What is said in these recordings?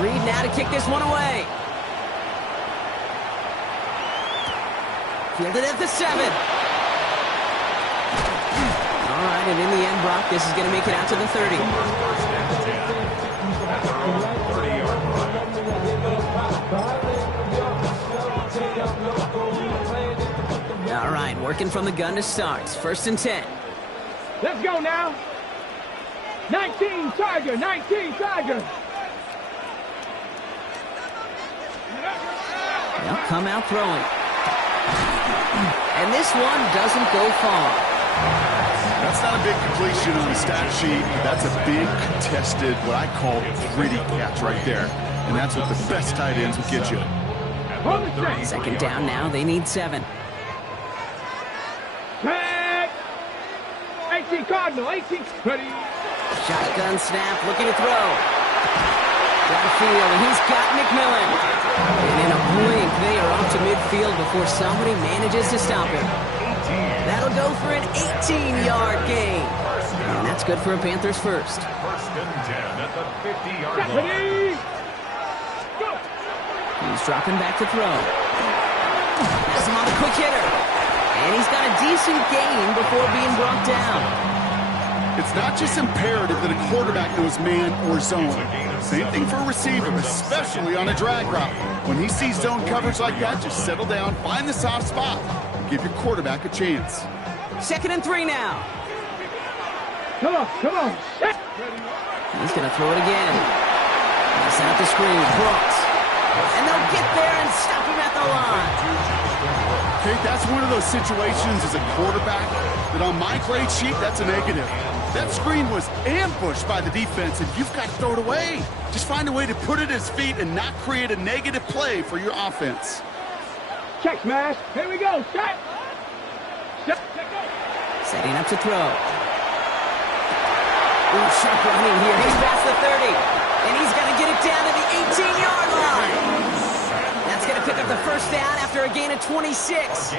Reed now to kick this one away. Fielded at the 7. All right, and in the end, Brock, this is going to make it out to the 30. All right, working from the gun to start. 1st and 10. Let's go now. 19 Tiger, 19 Tiger. They'll come out throwing. And this one doesn't go far. That's not a big completion on the stat sheet. That's a big contested, what I call gritty catch right there. And that's what the best tight ends will get you. 2nd down now. They need 7. Tag. 18 Cardinal, 18. Ready. Shotgun snap, looking to throw. Downfield, and he's got McMillan. And in a blink, they are off to midfield before somebody manages to stop him. That'll go for an 18-yard gain. And that's good for a Panthers first. 1st and 10 at the 50-yard line. He's dropping back to throw. Has him on the quick hitter. And he's got a decent gain before being brought down. It's not just imperative that a quarterback knows man or zone. Same thing for a receiver, especially on a drag route. When he sees zone coverage like that, just settle down, find the soft spot, and give your quarterback a chance. 2nd and 3 now. Come on, come on. He's going to throw it again. Pass out the screen. Brooks. And they'll get there and stop him at the line. Okay, that's one of those situations as a quarterback that on my grade sheet, that's a negative. That screen was ambushed by the defense, and you've got to throw it away. Just find a way to put it at his feet and not create a negative play for your offense. Check smash. Here we go. Check. Check. Setting up to throw. Ooh, sharp running here. He's past the 30. And he's going to get it down to the 18-yard line. That's going to pick up the 1st down after a gain of 26.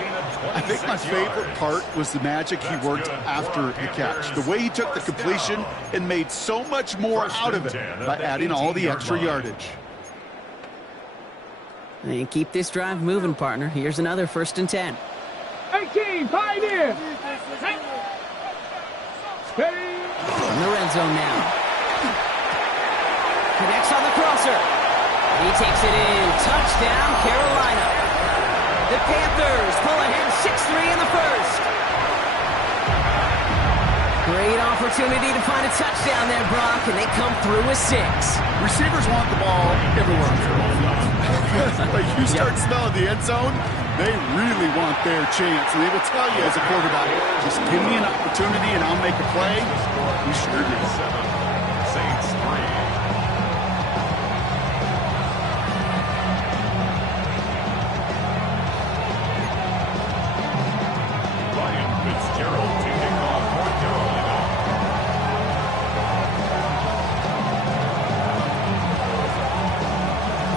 I think my favorite part was the magic he worked after the catch. The way he took the completion and made so much more out of it by adding all the extra yardage. And keep this drive moving, partner. Here's another 1st and 10. 18, Pioneer. From the red zone now. Connects on the crosser. He takes it in. Touchdown, Carolina. The Panthers pull ahead 6-3 in the 1st. Great opportunity to find a touchdown there, Brock, and they come through with 6. Receivers want the ball everywhere. Like you start smelling the end zone, they really want their chance. And they will tell you as a quarterback, just give me an opportunity and I'll make a play. You sure do. Saints 3. Fitzgerald to kick off North Carolina.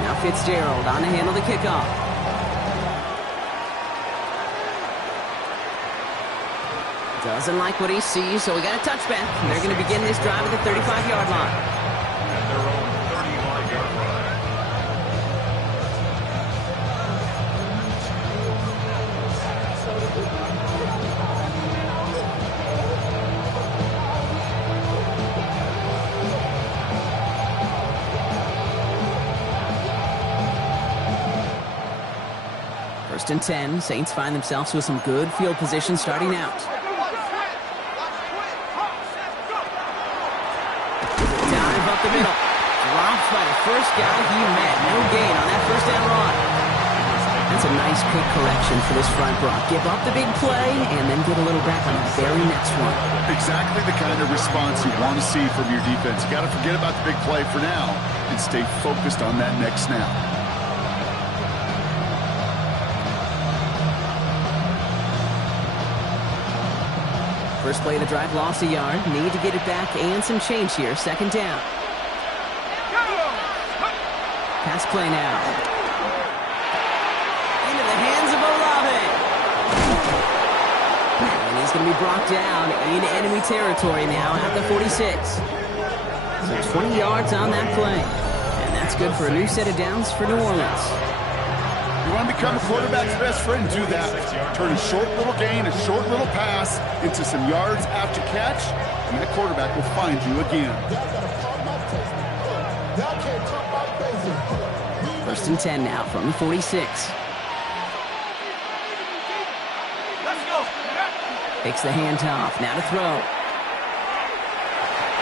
Now Fitzgerald on to handle the kickoff. Doesn't like what he sees, so we got a touchback. They're going to begin this drive at the 35-yard line. At their own 35-yard line. First and 10, Saints find themselves with some good field position starting out. Dive up the middle. Drops by the first guy he met. No gain on that 1st down run. That's a nice quick correction for this front, Brock. Give up the big play and then get a little back on the very next one. Exactly the kind of response you want to see from your defense. You got to forget about the big play for now and stay focused on that next snap. First play of the drive, lost a yard. Need to get it back and some change here. 2nd down. Pass play now. Into the hands of Olave. And he's going to be brought down in enemy territory now at the 46. So 20 yards on that play. And that's That's good for a new set of downs for New Orleans. You want to become a quarterback's best friend, do that. Turn a short little gain, a short little pass into some yards after catch, and that quarterback will find you again. 1st and 10 now from the 46. Takes the handoff, now to throw.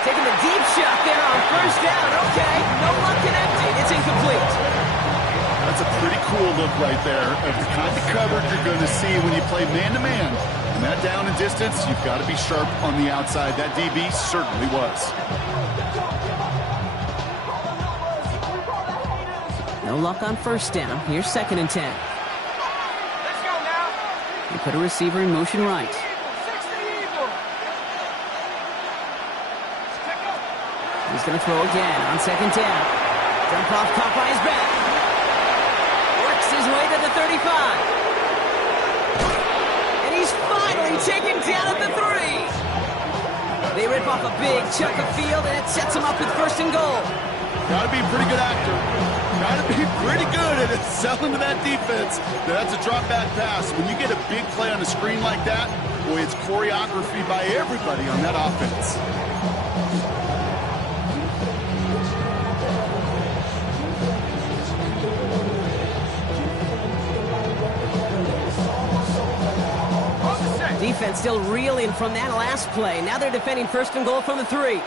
Taking the deep shot there on 1st down. Okay, no luck connecting. It's incomplete. That's a pretty cool look right there of the kind of coverage you're going to see when you play man-to-man. And that down and distance, you've got to be sharp on the outside. That DB certainly was. No luck on 1st down. Here's 2nd and 10. Let's go now. You put a receiver in motion right. He's going to throw again on 2nd down. Dump off, caught by his back. Works his way to the 35. And he's finally taken down at the 3. They rip off a big chunk of field, and it sets him up with 1st and goal. Got to be a pretty good actor. Got to be pretty good at selling to that defense. That's a drop back pass. When you get a big play on the screen like that, boy, it's choreography by everybody on that offense. Defense still reeling from that last play. Now they're defending 1st and goal from the 3.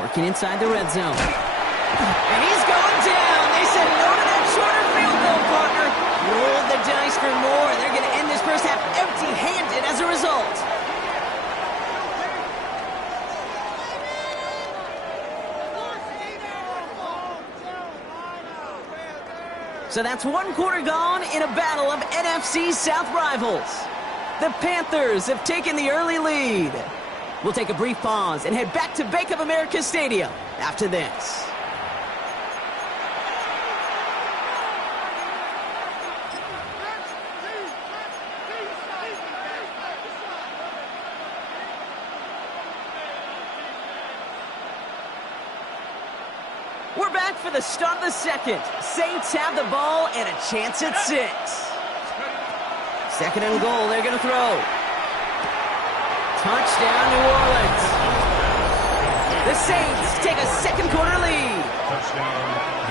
Working inside the red zone. And he's going down. They said no to that shorter field goal, partner. Rolled the dice for more. They're going to end this first half empty-handed as a result. So that's 1 quarter gone in a battle of NFC South rivals. The Panthers have taken the early lead. We'll take a brief pause and head back to Bank of America Stadium after this. We're back for the start of the 2nd. Saints have the ball and a chance at 6. 2nd and goal, they're going to throw. Touchdown, New Orleans. The Saints take a 2nd quarter lead. Touchdown,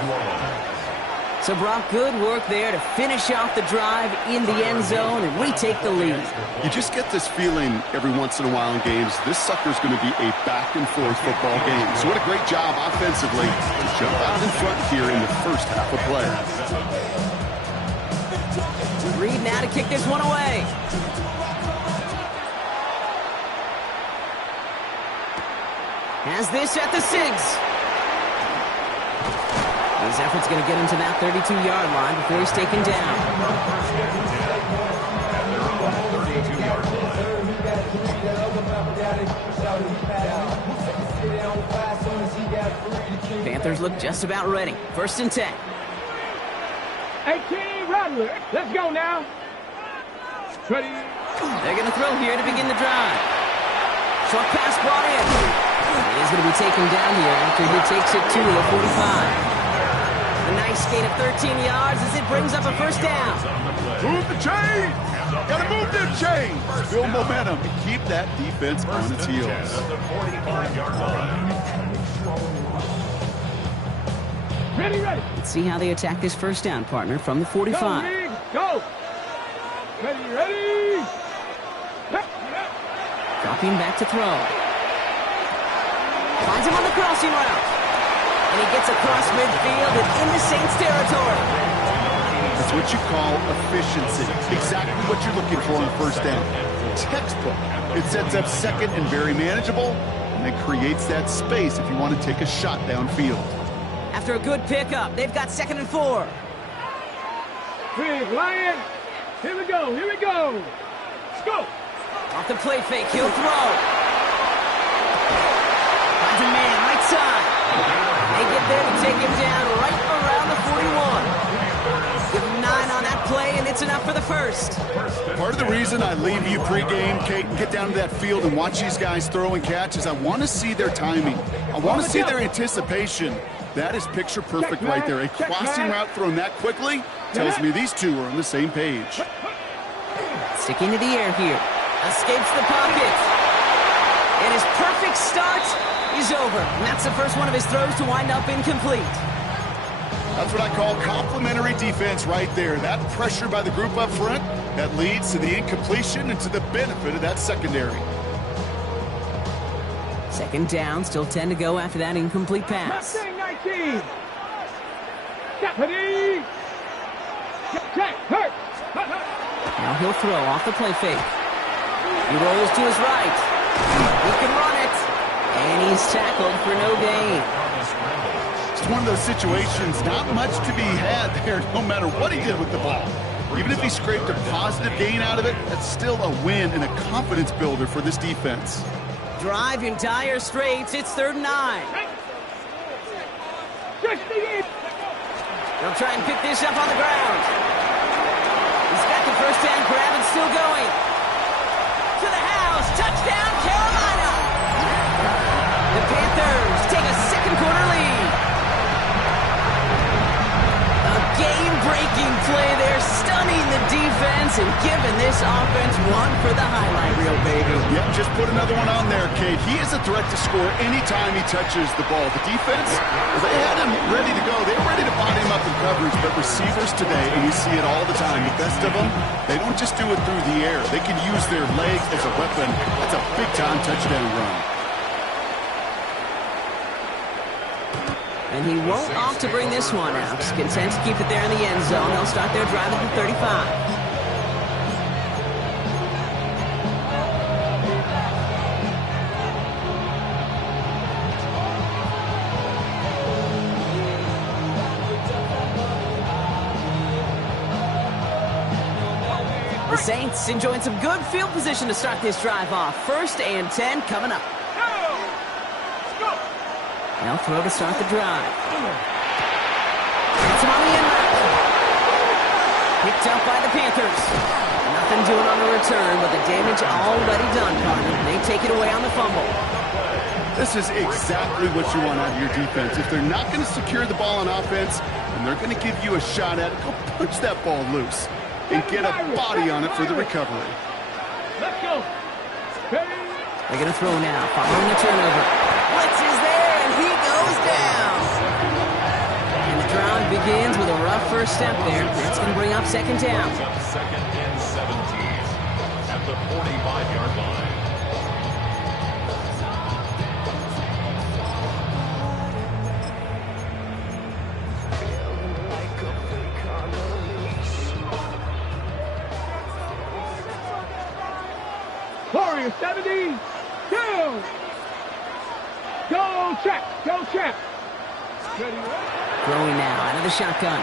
New Orleans. So, Brock, good work there to finish off the drive in the end zone and retake the lead. You just get this feeling every once in a while in games, this sucker's going to be a back-and-forth football game. So what a great job offensively to jump out in front here in the first half of play. Reed now to kick this one away. Has this at the 6. His effort's going to get him to that 32-yard line before he's taken down. First and 10 at their own 32-yard line. Panthers look just about ready. 1st and 10. 18 Rattler. Let's go now. Ready. They're going to throw here to begin the drive. Short pass brought in. He's going to be taken down here after he takes it to the 45. A nice gain of 13 yards as it brings up a 1st down. Move the chain! Gotta move them chains! Build momentum and keep that defense on its heels. At the 45-yard line. Ready, ready. Let's see how they attack this 1st down, partner, from the 45. Go, Reed. Go. Ready, ready. Dropping back to throw. Finds him on the crossing route. And he gets across midfield and into Saints territory. That's what you call efficiency. Exactly what you're looking for on 1st down. Textbook. It sets up 2nd and very manageable, and it creates that space if you want to take a shot downfield. After a good pickup, they've got 2nd and 4. Big Lion. Here we go. Here we go. Let's go. Off the play fake, he'll throw. Finds a man, right side. They get there to take him down right around the 41. Give him 9 on that play, and it's enough for the 1st. Part of the reason I leave you pregame, Kate, and get down to that field and watch these guys throw and catch is I want to see their timing. I want to see their anticipation. That is picture perfect right there. A crossing route thrown that quickly tells me these two are on the same page. Sticking to the air here. Escapes the pocket. And his perfect start is over. And that's the first one of his throws to wind up incomplete. That's what I call complimentary defense right there. That pressure by the group up front, that leads to the incompletion and to the benefit of that secondary. Second down, still 10 to go after that incomplete pass. 19. Stephanie. Check. Hurt. Now he'll throw off the play fake. He rolls to his right. He can run it. And he's tackled for no gain. It's one of those situations, not much to be had there no matter what he did with the ball. Even if he scraped a positive gain out of it, that's still a win and a confidence builder for this defense. Drive in dire straits. It's 3rd and 9. They'll try and pick this up on the ground. He's got the first down grab and still going. To the house. Touchdown, Carolina. The Panthers take a second quarter lead. A game-breaking play there, stunning the defense and giving this offense one for the highlight reel, baby. Yep, just put another one on there, Kate. He is a threat to score anytime he touches the ball. The defense, they had him ready to go. They were ready to body him up in coverage, but receivers today, and we see it all the time, the best of them, they don't just do it through the air. They can use their legs as a weapon. That's a big-time touchdown run. And he won't opt to bring this one out. Content to keep it there in the end zone. They'll start their drive at the 35. The Saints enjoying some good field position to start this drive off. 1st and 10 coming up. Now throw to start the drive. It's him on the end route. Picked up by the Panthers. Nothing doing on the return, but the damage already done, partner. They take it away on the fumble. This is exactly what you want out of your defense. If they're not going to secure the ball on offense, and they're going to give you a shot at it, go punch that ball loose and get a body on it for the recovery. Let's go. They're going to throw now, following the turnover. Blitz is there, and he goes down. And the drive begins with a rough first step there. That's going to bring up 2nd down. 2nd and 17 at the 45-yard line. Warrior 70. Go check. Throwing now out of the shotgun.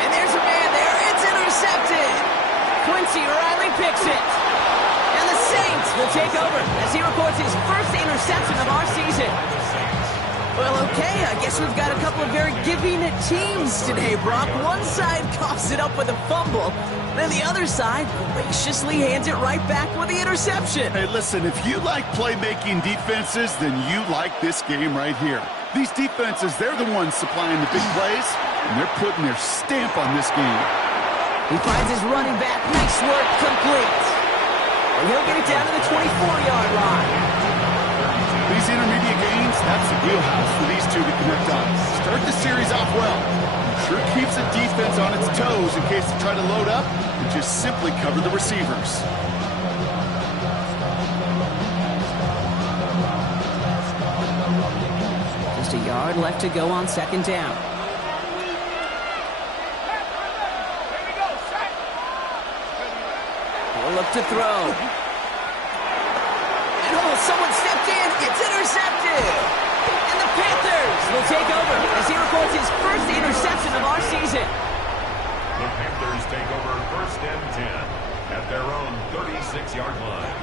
And there's a man there. It's intercepted. Quincy Riley picks it. And the Saints will take over as he records his first interception of our season. Well, okay, I guess we've got a couple of very giving teams today, Brock. One side coughs it up with a fumble, then the other side graciously hands it right back with the interception. Hey, listen, if you like playmaking defenses, then you like this game right here. These defenses, they're the ones supplying the big plays, and they're putting their stamp on this game. He finds his running back. Nice work, complete. And he'll get it down to the 24-yard line. These intermediate gains, that's the wheelhouse for these two to connect on. Start the series off well. Sure keeps the defense on its toes in case they try to load up and just simply cover the receivers. Just a yard left to go on 2nd down. He'll look to throw. Someone stepped in. It's intercepted. And the Panthers will take over as he records his first interception of our season. The Panthers take over 1st and 10 at their own 36-yard line.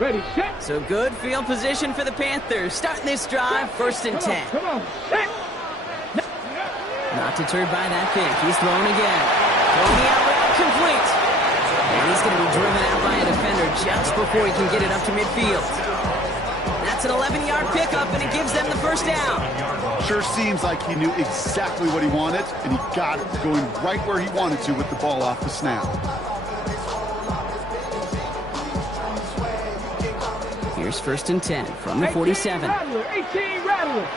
Ready, set. So good field position for the Panthers. Starting this drive, 1st and 10. Come on, set. Not deterred by that pick. He's thrown again. Throwing the out route complete. And he's going to be driven out by a defender just before he can get it up to midfield. That That's an 11-yard pickup, and it gives them the first down. Sure seems like he knew exactly what he wanted, and he got it going right where he wanted to with the ball off the snap. Here's 1st and 10 from the 47. 18 Rattler.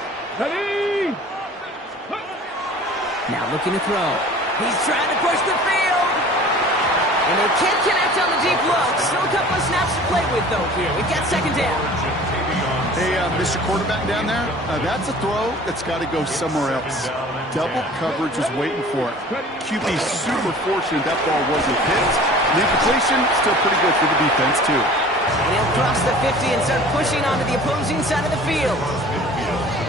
Ready? Now looking to throw. He's trying to push the field. And they can't connect on the deep look. Still a couple of snaps to play with, though, here. We've got 2nd down. Hey, Mr. Quarterback down there, that's a throw that's got to go somewhere else. Double coverage was waiting for it. QB super fortunate that ball wasn't picked. The incompletion, still pretty good for the defense, too. And he'll cross the 50 and start pushing onto the opposing side of the field.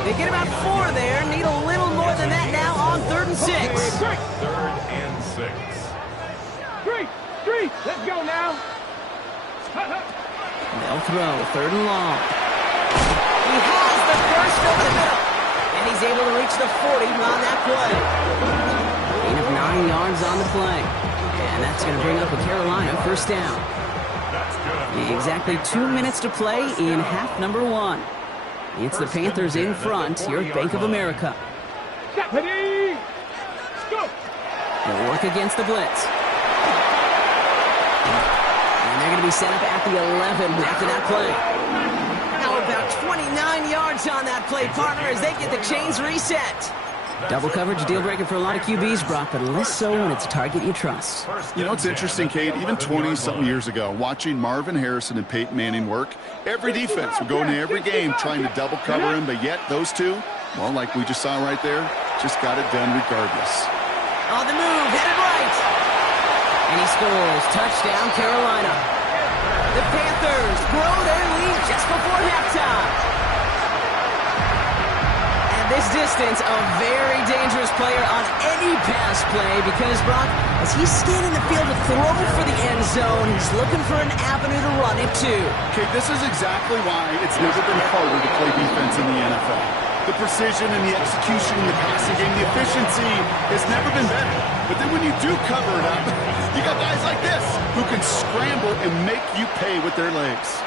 They get about 4 there. Need a little more than that now on 3rd and 6. 3rd and 6. Street, let's go now. They'll throw 3rd and long. He has the first over the middle. And he's able to reach the 40 on that play. Gain of 9 yards on the play. And that's going to bring up a Carolina 1st down. Exactly 2 minutes to play in half number 1. It's the Panthers in front here at Bank of America. Ready? Go. They'll work against the blitz. And they're going to be set up at the 11 after that play. Now about 29 yards on that play, partner, as they get the chains reset. Double coverage, deal breaker for a lot of QBs, Brock, but less so when it's a target you trust. You know, it's interesting, Kate, even 20-something years ago, watching Marvin Harrison and Peyton Manning work, every defense would go into every game trying to double cover him, but yet those two, well, like we just saw right there, just got it done regardless. On the move, headed right. And he scores. Touchdown, Carolina. The Panthers grow their lead just before halftime. This distance, a very dangerous player on any pass play because, Brock, as he's scanning the field to throw for the end zone, he's looking for an avenue to run it to. Okay, this is exactly why it's never been harder to play defense in the NFL. The precision and the execution in the passing game, the efficiency has never been better. But then when you do cover it up, you got guys like this who can scramble and make you pay with their legs.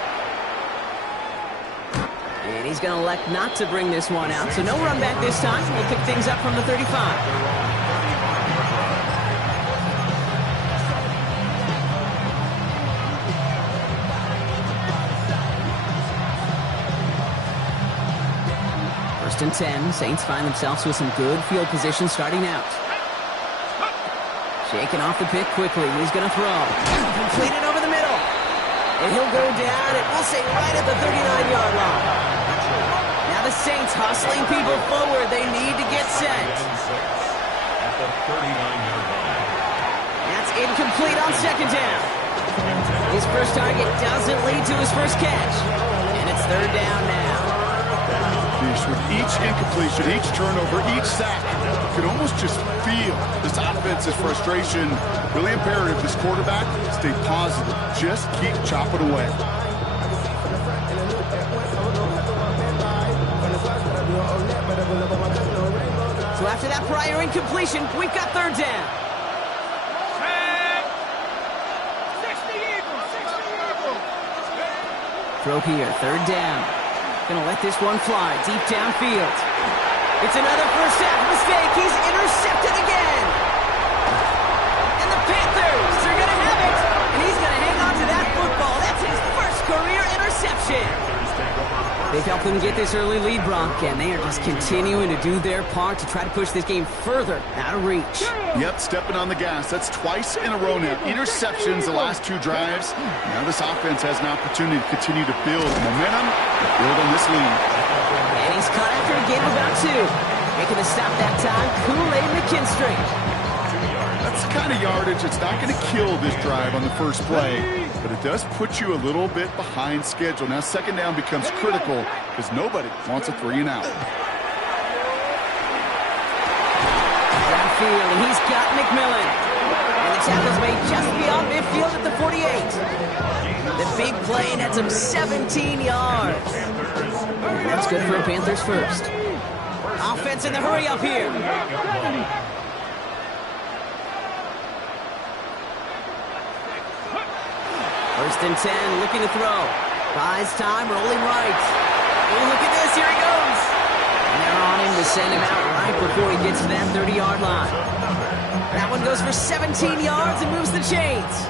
And he's going to elect not to bring this one out. So no run back this time. We'll pick things up from the 35. First and 10. Saints find themselves with some good field position starting out. Shaking off the pick quickly. He's going to throw. Completed over the middle. And he'll go down, and we'll say right at the 39-yard line. Now the Saints hustling people forward. They need to get set. At the 39-yard line. That's incomplete on 2nd down. His first target doesn't lead to his first catch. And it's 3rd down now. With each incompletion, each turnover, each sack, you can almost just feel this offense's frustration. Really imperative, this quarterback, stay positive. Just keep chopping away. So after that prior incompletion, we've got 3rd down. 60 Eagles. Throw here, 3rd down. Gonna let this one fly deep downfield. It's another first half mistake. He's intercepted again. And the Panthers are gonna have it. And he's gonna hang on to that football. That's his first career interception. They've helped them get this early lead, Brock, and they are just continuing to do their part to try to push this game further out of reach. Yep, stepping on the gas. That's twice in a row now. Interceptions the last 2 drives. Now this offense has an opportunity to continue to build momentum, build on this lead. And he's caught after a gain of about 2. Making the stop that time, Kool-Aid McKinstry. That's the kind of yardage that's not going to kill this drive on the first play, but it does put you a little bit behind schedule. Now 2nd down becomes critical because nobody wants a 3 and out. Downfield, and he's got McMillan. And the tackle's made just beyond midfield at the 48. The big play nets him 17 yards. And that's good for a Panthers first. Offense in the hurry up here. First and 10, looking to throw. Buys time, rolling right. Oh, look at this. Here he goes. And they're on him to send him out right before he gets to that 30-yard line. That one goes for 17 yards and moves the chains.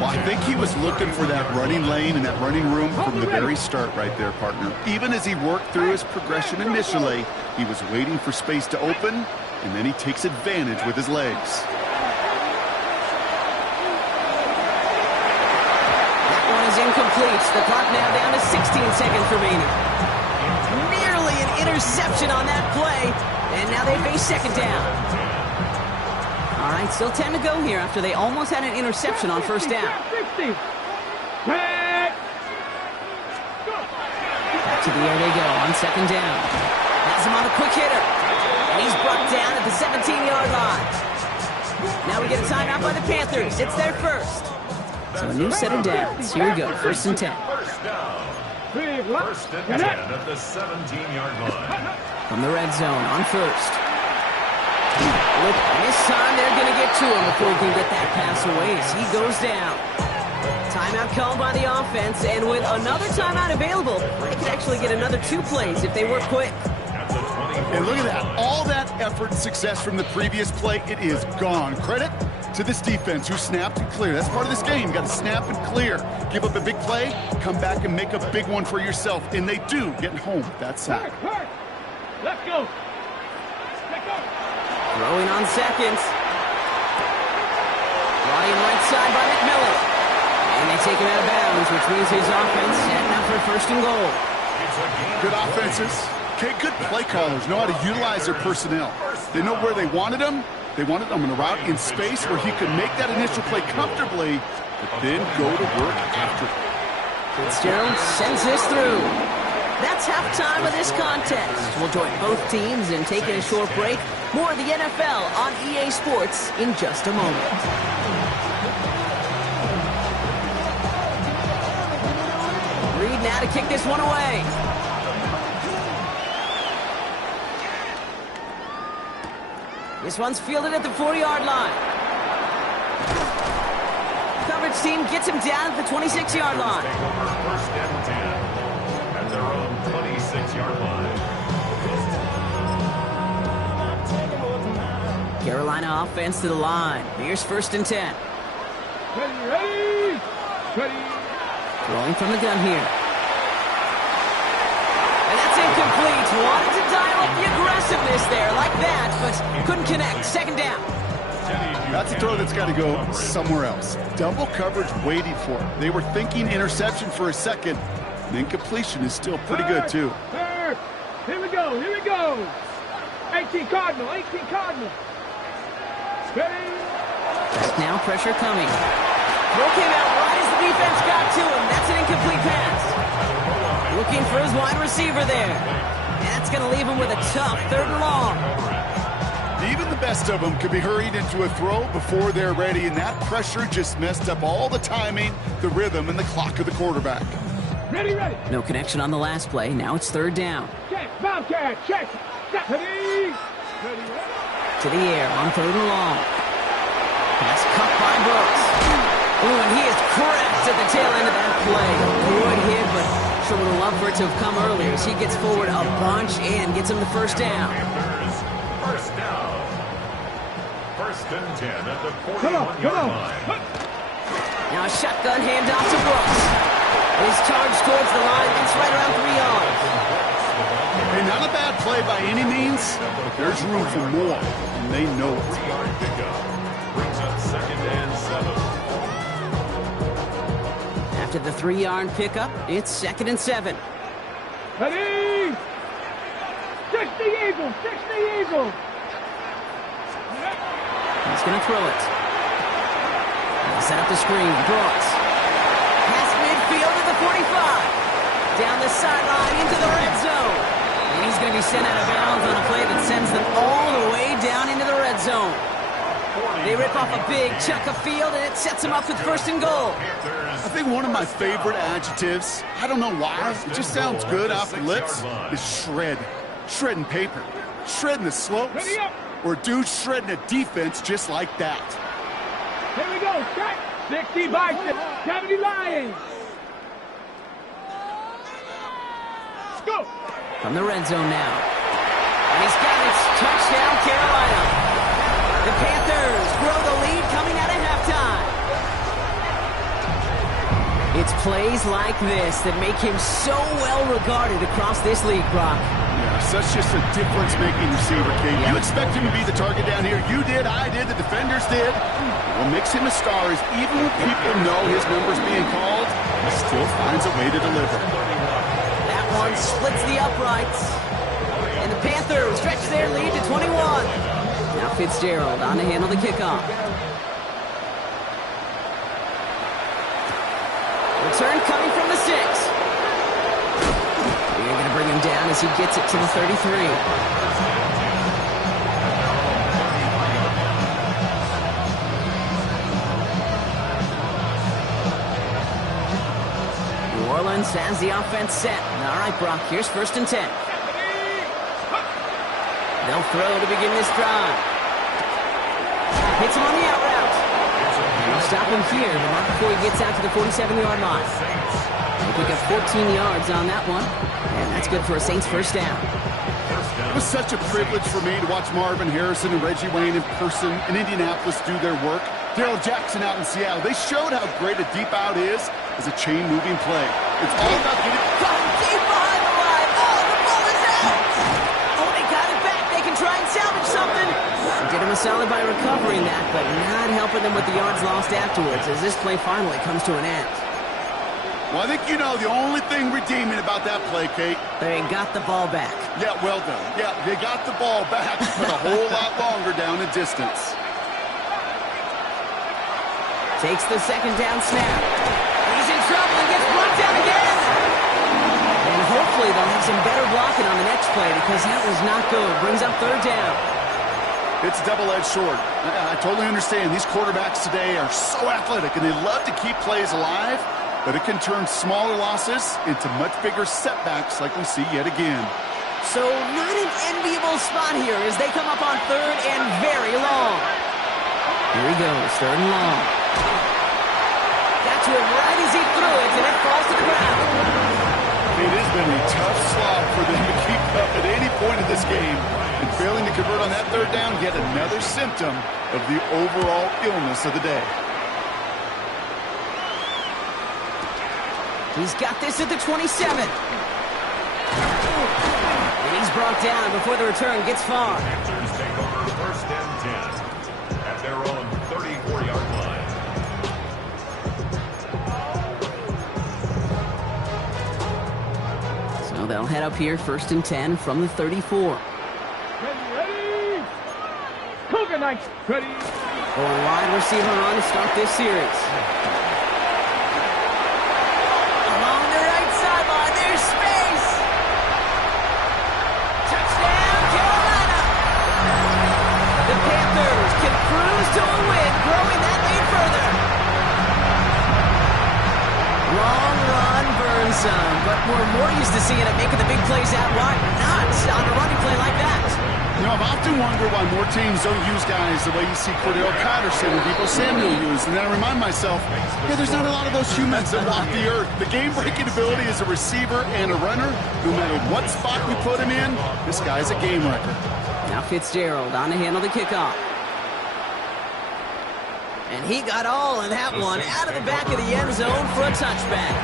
Well, I think he was looking for that running lane and that running room from the very start right there, partner. Even as he worked through his progression initially, he was waiting for space to open, and then he takes advantage with his legs. That one is incomplete. The clock now down to 16 seconds remaining. Nearly an interception on that play, and now they face second down. All right, still 10 to go here after they almost had an interception on first down. Back to the air they go on second down. Has him on a quick hitter. And he's brought down at the 17-yard line. Now we get a timeout by the Panthers. It's their first. So a new set of downs. Here we go, first and 10. First and 10 at the 17-yard line. From the red zone on first. Look, this time they're going to get to him before he can get that pass away as he goes down. Timeout called by the offense, and with another timeout available, they could actually get another 2 plays if they work quick. And look at that. All that effort and success from the previous play, it is gone. Credit to this defense who snapped and cleared. That's part of this game. You got to snap and clear. Give up a big play, come back and make a big one for yourself. And they do, getting home with that sack. Let's go. Throwing on seconds. Flying right side by McMillan. And they take him out of bounds, which means his offense setting up for first and goal. Good offenses. Okay, good play callers know how to utilize their personnel. They know where they wanted them. They wanted them in a route in space where he could make that initial play comfortably, but then go to work after. Fitzgerald sends this through. That's halftime of this contest. We'll join both teams in taking a short break. More of the NFL on EA Sports in just a moment. Reed now to kick this one away. This one's fielded at the 4-yard line. Coverage team gets him down at the 26-yard line. First and 10 at their own 26-yard line. Carolina offense to the line. Here's first and 10. Ready. Throwing from the gun here. And that's incomplete. Wanted to dial up the aggressiveness there like that, but couldn't connect. Second down. That's a throw that's got to go somewhere else. Double coverage waiting for it. They were thinking interception for a second, and then completion is still pretty good, too. Here we go. 18 Cardinal. Ready. Now pressure coming. Throw came out right as the defense got to him. That's an incomplete pass. Looking for his wide receiver there. And that's going to leave him with a tough 3rd and long. Even the best of them could be hurried into a throw before they're ready, and that pressure just messed up all the timing, the rhythm, and the clock of the quarterback. Ready. No connection on the last play. Now it's 3rd down. Check. Bobcat. Check. Ready. To the air on 3rd and long. Pass cut by Brooks. Ooh, and he is cracked at the tail end of that play. Good hit, but sure would have loved for it to have come earlier as he gets forward a bunch and gets him the first down. First down. First and 10 at the 41-yard line. Now a shotgun handoff to Brooks. His charge towards the line. It's right around 3 yards. Hey, not a bad play by any means, but there's room for more, and they know it. 3-yard pickup. Brings up second and 7. After the 3-yard pickup, it's 2nd and 7. Ready. 60 Eagles. He's going to throw it. He'll set up the screen. Brooks. Past midfield to the 45. Down the sideline into the red zone. And he's going to be sent out of bounds on a play that sends them all the way down into the red zone. They rip off a big chunk of field, and it sets them up with first and goal. I think one of my favorite adjectives, I don't know why, it just sounds good off the lips, is shred. Shredding paper. Shredding the slopes. Or dude shredding a defense just like that. Here we go. Check. 60 Bison. 70 Lions. Go. From the red zone now. And he's got it. Touchdown, Carolina. The Panthers grow the lead coming out of halftime. It's plays like this that make him so well regarded across this league, Brock. Yeah, such just a difference-making receiver, Kate. You expect him to be the target down here. You did, I did, the defenders did. What makes him a star is even when people know his number's being called, he still finds a way to deliver. That one splits the uprights. And the Panthers stretch their lead to 21. Now Fitzgerald on to handle the kickoff. Return coming from the 6. They're going to bring him down as he gets it to the 33. New Orleans has the offense set. All right, Brock, here's 1st and 10. They'll throw to begin this drive. Hits him on the out route. They'll stop him here, but not before he gets out to the 47-yard line. They'll pick up 14 yards on that one, and that's good for a Saints first down. It was such a privilege for me to watch Marvin Harrison and Reggie Wayne in person in Indianapolis do their work. Darrell Jackson out in Seattle. They showed how great a deep out is as a chain-moving play. It's all about getting... Deep behind the line. Oh, the ball is out. Oh, they got it back. They can try and salvage something. Did him a solid by recovering that, but not helping them with the yards lost afterwards as this play finally comes to an end. Well, I think you know the only thing redeeming about that play, Kate. They got the ball back. Yeah, well done. Yeah, they got the ball back, but a whole lot longer down in distance. Takes the 2nd down snap. He's in trouble and gets blocked down again. And hopefully they'll have some better blocking on the next play because that was not good. Brings up 3rd down. It's a double-edged sword. I totally understand. These quarterbacks today are so athletic, and they love to keep plays alive, but it can turn smaller losses into much bigger setbacks like we see yet again. So not an enviable spot here as they come up on 3rd and very long. Here he goes, 3rd and long. Got to it right as he threw it, and it falls to the ground. It has been a tough slog for them to keep up at any point in this game. And failing to convert on that 3rd down, yet another symptom of the overall illness of the day. He's got this at the 27. And he's brought down before the return gets far. Panthers take over 1st and 10 at their own 34-yard line. So they'll head up here 1st and 10 from the 34. Ready? Cougar Knights. Ready? Going wide receiver on to start this series. Along the right sideline, there's space. Touchdown, Carolina. The Panthers can cruise to a win, growing that lead further. Long run, burn some, but we're more used to seeing it making the big plays out wide, not on a running play like that. You know, I've often wondered why more teams don't use guys the way you see Cordell Patterson and Deebo Samuel used. And then I remind myself, yeah, there's not a lot of those humans that walk the earth. The game-breaking ability as a receiver and a runner, no matter what spot we put him in, this guy's a game wrecker. Now Fitzgerald on to handle the kickoff. And he got all of that one out of the back of the end zone for a touchback.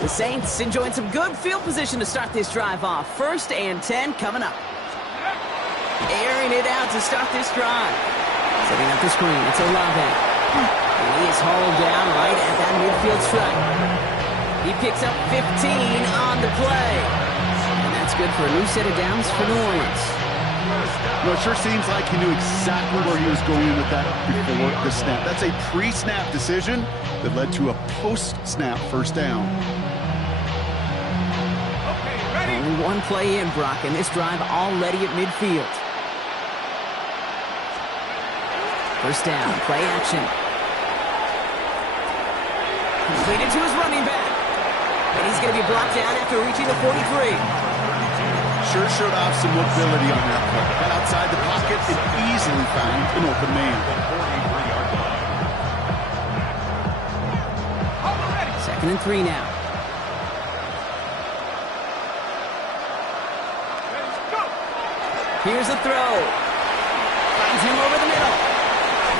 The Saints enjoying some good field position to start this drive off. 1st and 10 coming up. Airing it out to start this drive. Setting up the screen. It's Olave. And he is hauled down right at that midfield stripe. He picks up 15 on the play. And that's good for a new set of downs for New Orleans. Well, it sure seems like he knew exactly where he was going with that before the snap. That's a pre-snap decision that led to a post-snap first down. Only one play in, Brock, and this drive already at midfield. First down, play action. Completed to his running back. And he's going to be blocked down after reaching the 43. Sure showed off some mobility on that play. Got outside the pocket and easily found an open man. 2nd and 3 now. Here's the throw. Finds him over the middle.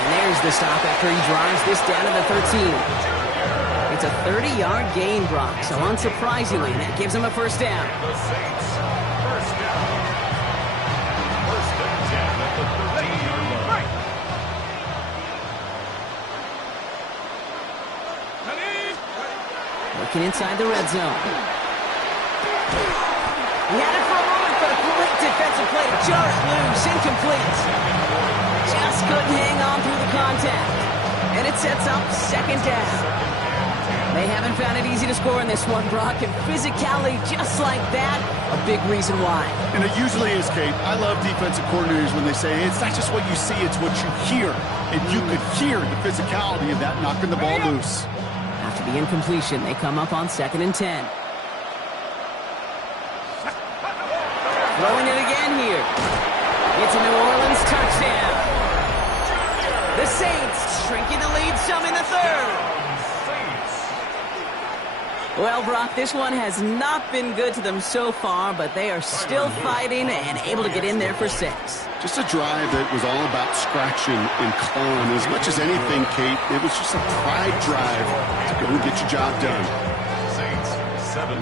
And there's the stop after he drives this down to the 13. It's a 30-yard gain, Brock, so unsurprisingly, that gives him a first down. The Saints, first down. 1st and 10 at the 13-yard line. Looking inside the red zone. He had it for a moment, but a great defensive play to jar it loose, incomplete. Just couldn't hang on through the contact. And it sets up 2nd down. They haven't found it easy to score in this one, Brock, and physicality just like that, a big reason why. And it usually is, Kate. I love defensive coordinators when they say, it's not just what you see, it's what you hear. And you could hear the physicality of that knocking the ball loose. After the incompletion, they come up on 2nd and 10. Throwing it again here. It's a New Orleans touchdown. The Saints shrinking the lead some in the 3rd. Well, Brock, this one has not been good to them so far, but they are still fighting and able to get in there for 6. Just a drive that was all about scratching and clawing. As much as anything, Kate, it was just a pride drive to go and get your job done. Saints 17.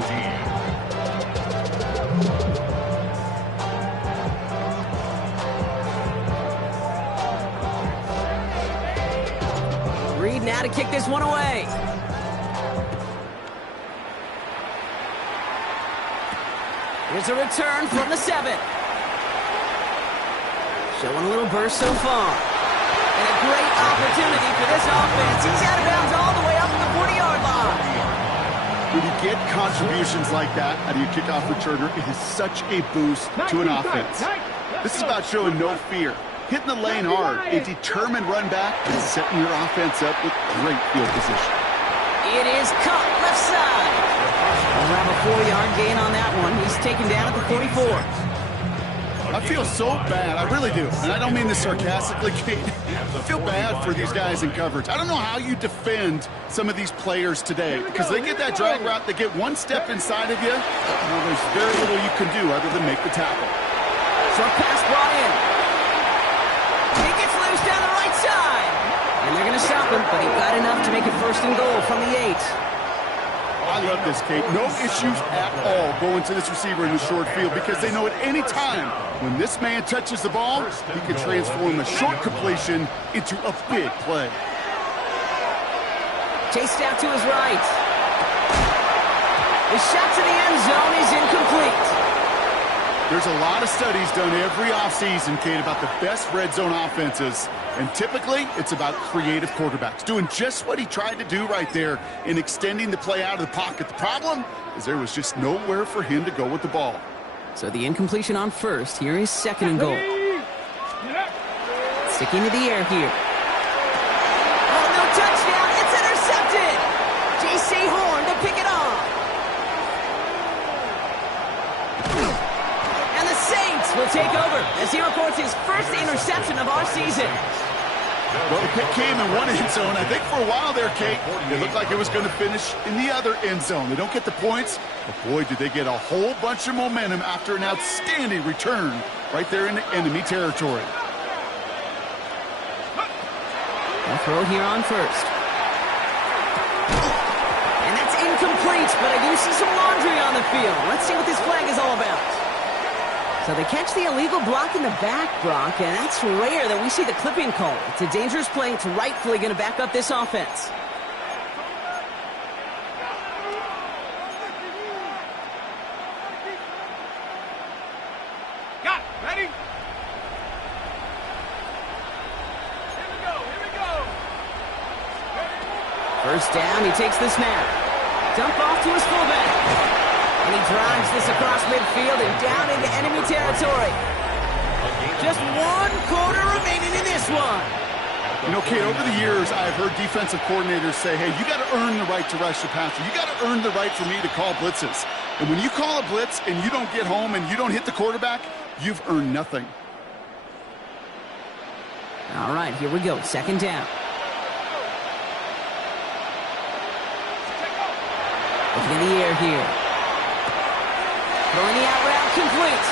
Reed now to kick this one away. Here's a return from the 7. Showing a little burst so far. And a great opportunity for this offense. He's out of bounds all the way up to the 40-yard line. When you get contributions like that out of your kickoff returner, it is such a boost to an offense. This is about showing no fear, hitting the lane hard, a determined run back, and setting your offense up with great field position. It is caught left side. We'll have a 4-yard gain on that one. He's taken down at the 44. I feel so bad, I really do, and I don't mean this sarcastically, Kate. I feel bad for these guys in coverage. I don't know how you defend some of these players today, because they get that drag route, they get one step inside of you, well, there's very little you can do other than make the tackle. Short pass brought in. He gets loose down the right side. And they're going to stop him, but he got enough to make it 1st and goal from the 8. I love this, Kate. No issues at all going to this receiver in the short field because they know at any time when this man touches the ball, he can transform a short completion into a big play. Chased out to his right. The shot to the end zone is incomplete. There's a lot of studies done every offseason, Kate, about the best red zone offenses. And typically, it's about creative quarterbacks, doing just what he tried to do right there in extending the play out of the pocket. The problem is there was just nowhere for him to go with the ball. So the incompletion on 1st. Here is 2nd and goal. Sticking to the air here. Oh, no touchdown. It's intercepted. J.C. Horn to pick it off. And the Saints will take over as he records his first interception of our season. Well, the pick came in one end zone. I think for a while there, Kate, it looked like it was going to finish in the other end zone. They don't get the points, but boy, did they get a whole bunch of momentum after an outstanding return right there in the enemy territory. They'll throw here on 1st. And that's incomplete, but I do see some laundry on the field. Let's see what this flag is all about. So they catch the illegal block in the back, Brock, and that's rare that we see the clipping call. It's a dangerous play. It's rightfully going to back up this offense. Got it. Ready? Here we go. Here we go. First down, he takes the snap. Dump off to his fullback. And he drives this across midfield and down into enemy territory. Just 1 quarter remaining in this one. You know, Kate, over the years, I've heard defensive coordinators say, hey, you got to earn the right to rush the passer. You got to earn the right for me to call blitzes. And when you call a blitz and you don't get home and you don't hit the quarterback, you've earned nothing. All right, here we go. Second down. Looking in the air here. Throwing the out route complete.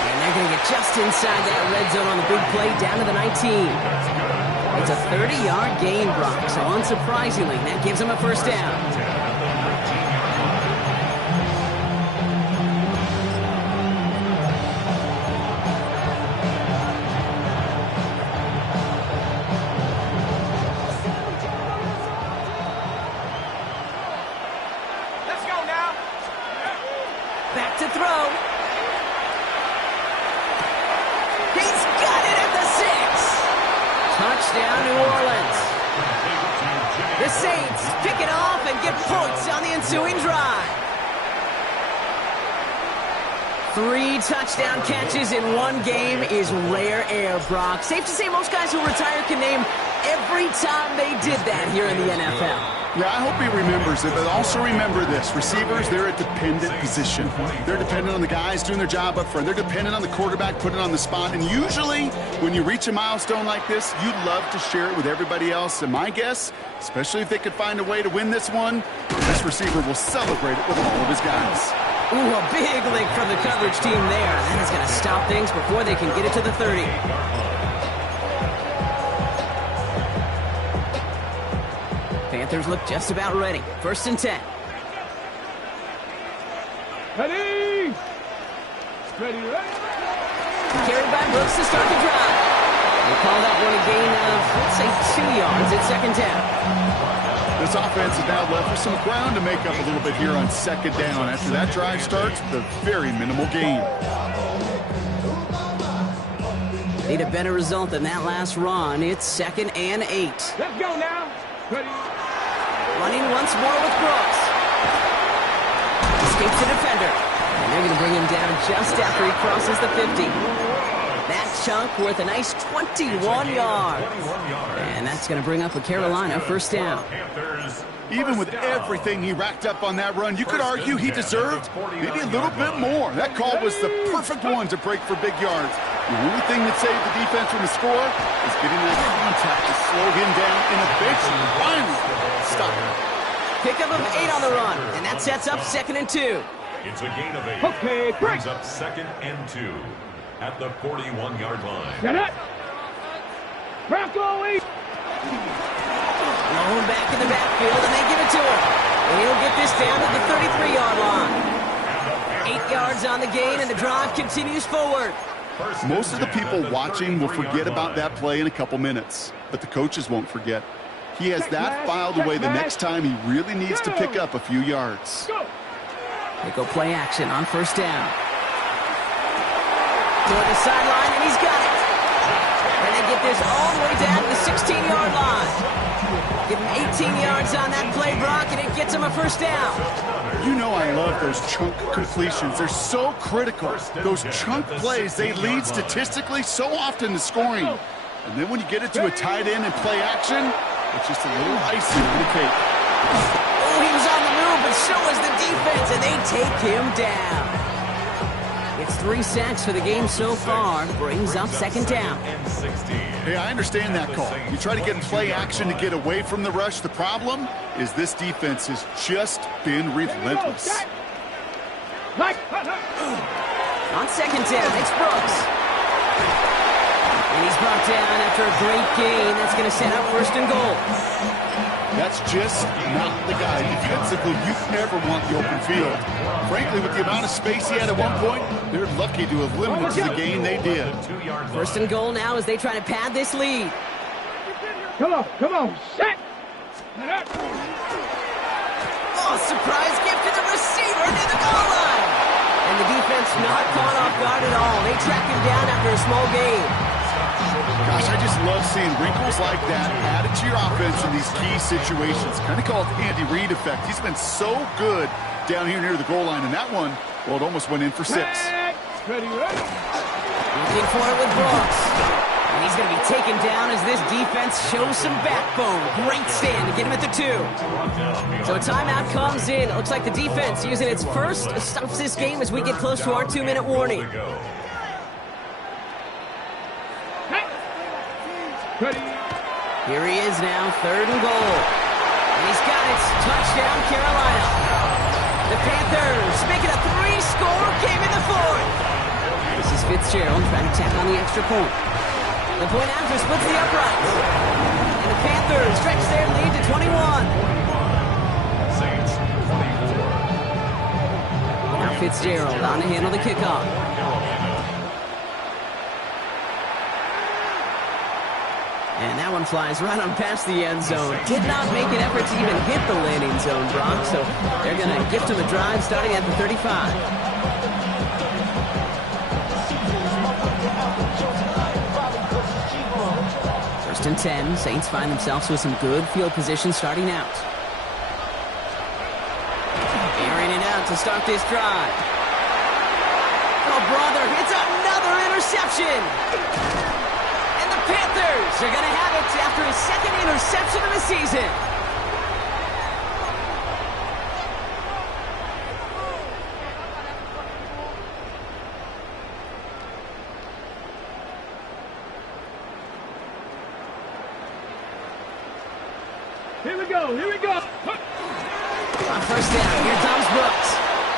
And they're going to get just inside that red zone on the big play down to the 19. It's a 30-yard gain, Brock. So unsurprisingly, that gives them a first down. Let's go now. Back to throw. He's got it at the 6. Touchdown, New Orleans. The Saints pick it off and get points on the ensuing drive. 3 touchdown catches in one game is rare air, Brock. Safe to say most guys who retire can name every time they did that here in the NFL. Yeah, I hope he remembers it, but also remember this. Receivers, they're a dependent position. They're dependent on the guys doing their job up front. They're dependent on the quarterback putting it on the spot. And usually, when you reach a milestone like this, you'd love to share it with everybody else. And my guess, especially if they could find a way to win this one, this receiver will celebrate it with all of his guys. Ooh, a big lick from the coverage team there. That is going to stop things before they can get it to the 30. Panthers look just about ready. First and 10. Ready. Ready. Carried by Brooks to start the drive. They call that one a gain of, let's say, 2 yards at second down. This offense is now left with some ground to make up a little bit here on second down. After that drive starts with a very minimal gain. Need a better result than that last run. It's 2nd and 8. Let's go now. Ready. Running once more with Brooks. Escapes the defender. And they're going to bring him down just after he crosses the 50. That chunk worth a nice 21 yards. And that's going to bring up a Carolina first down. Even with everything he racked up on that run, you could argue he deserved maybe a little bit more. That call was the perfect one to break for big yards. The only thing that saved the defense from the score is getting that contact to slow him down and eventually, finally, stop him. Pickup of 8 on the run, and that sets up 2nd and 2. It's a gain of 8. Okay, break. Brings up 2nd and 2 at the 41-yard line. Get it. Bronco East. Thrown back in the backfield, and they give it to him. And he'll get this down to the 33-yard line. 8 yards on the gain, and the drive continues forward. Most of the people watching will forget about that play in a couple minutes, but the coaches won't forget. He has that filed away the next time he really needs to pick up a few yards. They go play action on first down. Toward the sideline, and he's got it. And they get this all the way down to the 16-yard line. Give him 18 yards on that play, Brock, and it gets him a first down. You know I love those chunk completions. They're so critical. Those chunk plays, they lead statistically so often to scoring. And then when you get it to a tight end and play action, it's just a little icing on the cake. Oh, he was on the move, but so was the defense, and they take him down. It's 3 sacks for the game so far. Brings up 2nd down. Hey, I understand that call. You try to get play action to get away from the rush. The problem is this defense has just been relentless. On 2nd down, it's Brooks. And he's brought down after a great gain. That's going to set up 1st and goal. That's just not the guy defensively you ever want the open field. Frankly, with the amount of space he had at one point, they're lucky to have limited to the gain they did. 1st and goal now as they try to pad this lead. Come on, set. Oh, surprise gift to the receiver near the goal line. And the defense not caught off guard at all. They track him down after a small gain. Gosh, I just love seeing wrinkles like that added to your offense in these key situations. Kind of called the Andy Reid effect. He's been so good down here near the goal line. And that one, well, it almost went in for 6. Ready. Looking for it with Brooks. And he he's going to be taken down as this defense shows some backbone. Great stand to get him at the 2. So a timeout comes in. It looks like the defense using its first stops this game as we get close to our 2-minute warning. Here he is now, 3rd and goal. And he's got it. Touchdown, Carolina. The Panthers make it a 3-score game in the 4th. This is Fitzgerald trying to tack on the extra point. The point after splits the uprights. And the Panthers stretch their lead to 21. Saints 24. Now Fitzgerald on to handle the kickoff. And that one flies right on past the end zone. Did not make an effort to even hit the landing zone, Brock. So they're going to gift him a drive starting at the 35. First and 10. Saints find themselves with some good field position starting out. Airing it out to start this drive. Oh, brother, it's another interception. Panthers are going to have it after his 2nd interception of the season. Here we go, here we go. On first down, here comes Brooks.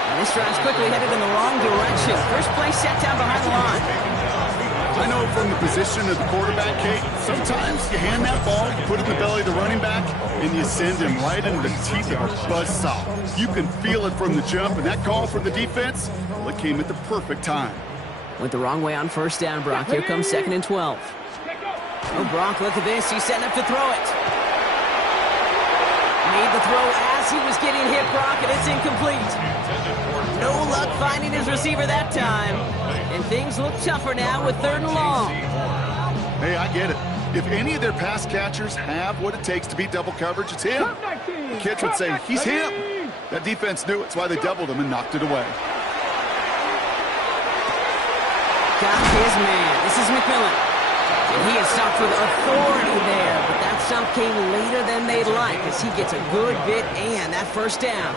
And this drive's quickly headed in the wrong direction. First play set down behind the line. I know from the position of the quarterback, Kate, sometimes you hand that ball, you put it in the belly of the running back, and you send him right into the teeth of a buzzsaw. You can feel it from the jump, and that call from the defense, well, it came at the perfect time. Went the wrong way on first down, Brock. Here comes 2nd and 12. Oh, Brock, look at this. He's setting up to throw it. Made the throw as he was getting hit, Brock, and it's incomplete. No luck finding his receiver that time. And things look tougher now with 3rd and long. Hey, I get it. If any of their pass catchers have what it takes to beat double coverage, it's him. The kids would say, he's him. That defense knew it. It's why they doubled him and knocked it away. Got his man. This is McMillan. And he is stopped with authority there, but that stop came later than they'd like as he gets a good bit and that first down.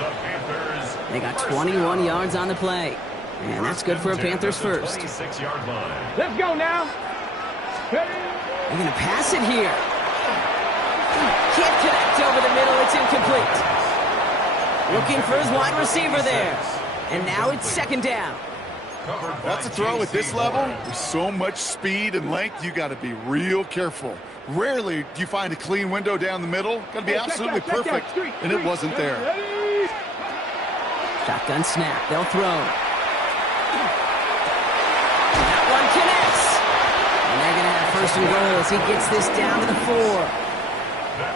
They got 21 yards on the play. And that's good for a Panthers first. Let's go now. They're going to pass it here. Can't connect over the middle. It's incomplete. Looking for his wide receiver there. And now it's 2nd down. That's a throw at this level. With so much speed and length, you got to be real careful. Rarely do you find a clean window down the middle. Got to be absolutely perfect, and it wasn't there. Shotgun snap. They'll throw. That one connects. And they're going to have 1st and goal as he gets this down to the 4.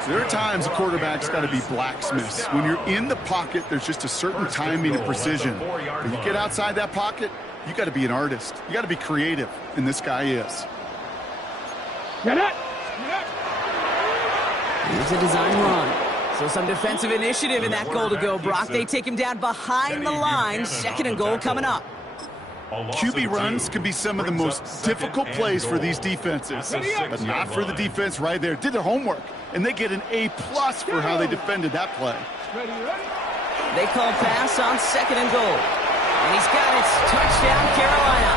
There are times a quarterback's got to be blacksmiths. When you're in the pocket, there's just a certain timing and precision. When you get outside that pocket, you got to be an artist. You got to be creative, and this guy is. Get it. Here's a design run. So some defensive initiative in that goal to go, Brock. They take him down behind the line. 2nd and goal coming up. QB runs can be some of the most difficult plays for these defenses, but not for the defense right there. Did their homework, and they get an A+ for how they defended that play. They call pass on 2nd and goal. And he's got it. Touchdown, Carolina.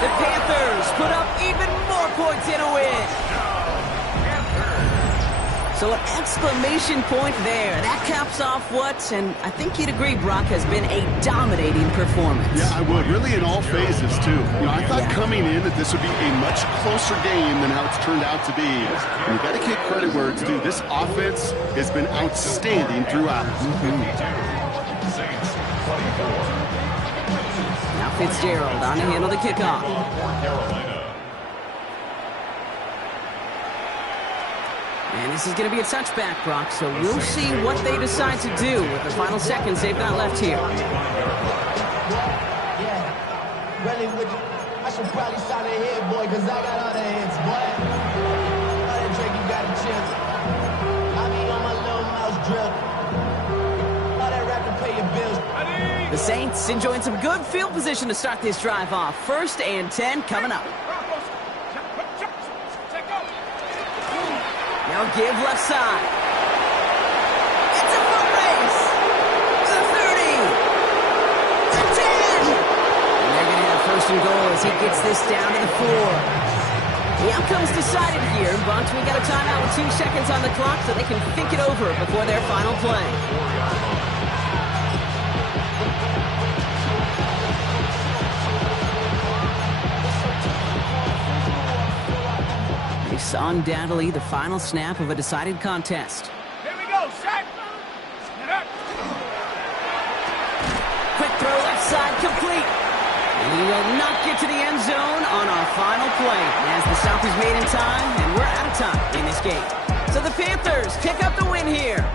The Panthers put up even more points in a win. So an exclamation point there. That caps off what, and I think you'd agree, Brock, has been a dominating performance. Yeah, I would. Really in all phases, too. You know, I thought coming in that this would be a much closer game than how it's turned out to be. And you got to give credit where it's due. This offense has been outstanding throughout. Now Fitzgerald on to handle the kickoff. And this is going to be a touchback, Brock, so we'll see what they decide to do with the final seconds they've got left here. Really with you. I should probably sign a head, boy, because I got all the hits, boy. All that Drake, you got a chip. I be on my little mouse drip. All that rap to pay your bills. The Saints enjoying some good field position to start this drive off. 1st and 10 coming up. They'll give left side. It's a foot race. The 30. The 10. And they're going to have first and goal as he gets this down to the 4. The outcome's decided here, but we got a timeout with 2 seconds on the clock so they can think it over before their final play. We saw undoubtedly the final snap of a decided contest. Here we go, set. Get up. Quick throw left side complete. He will not get to the end zone on our final play as the stop is made in time, and we're out of time in this game. So the Panthers pick up the win here.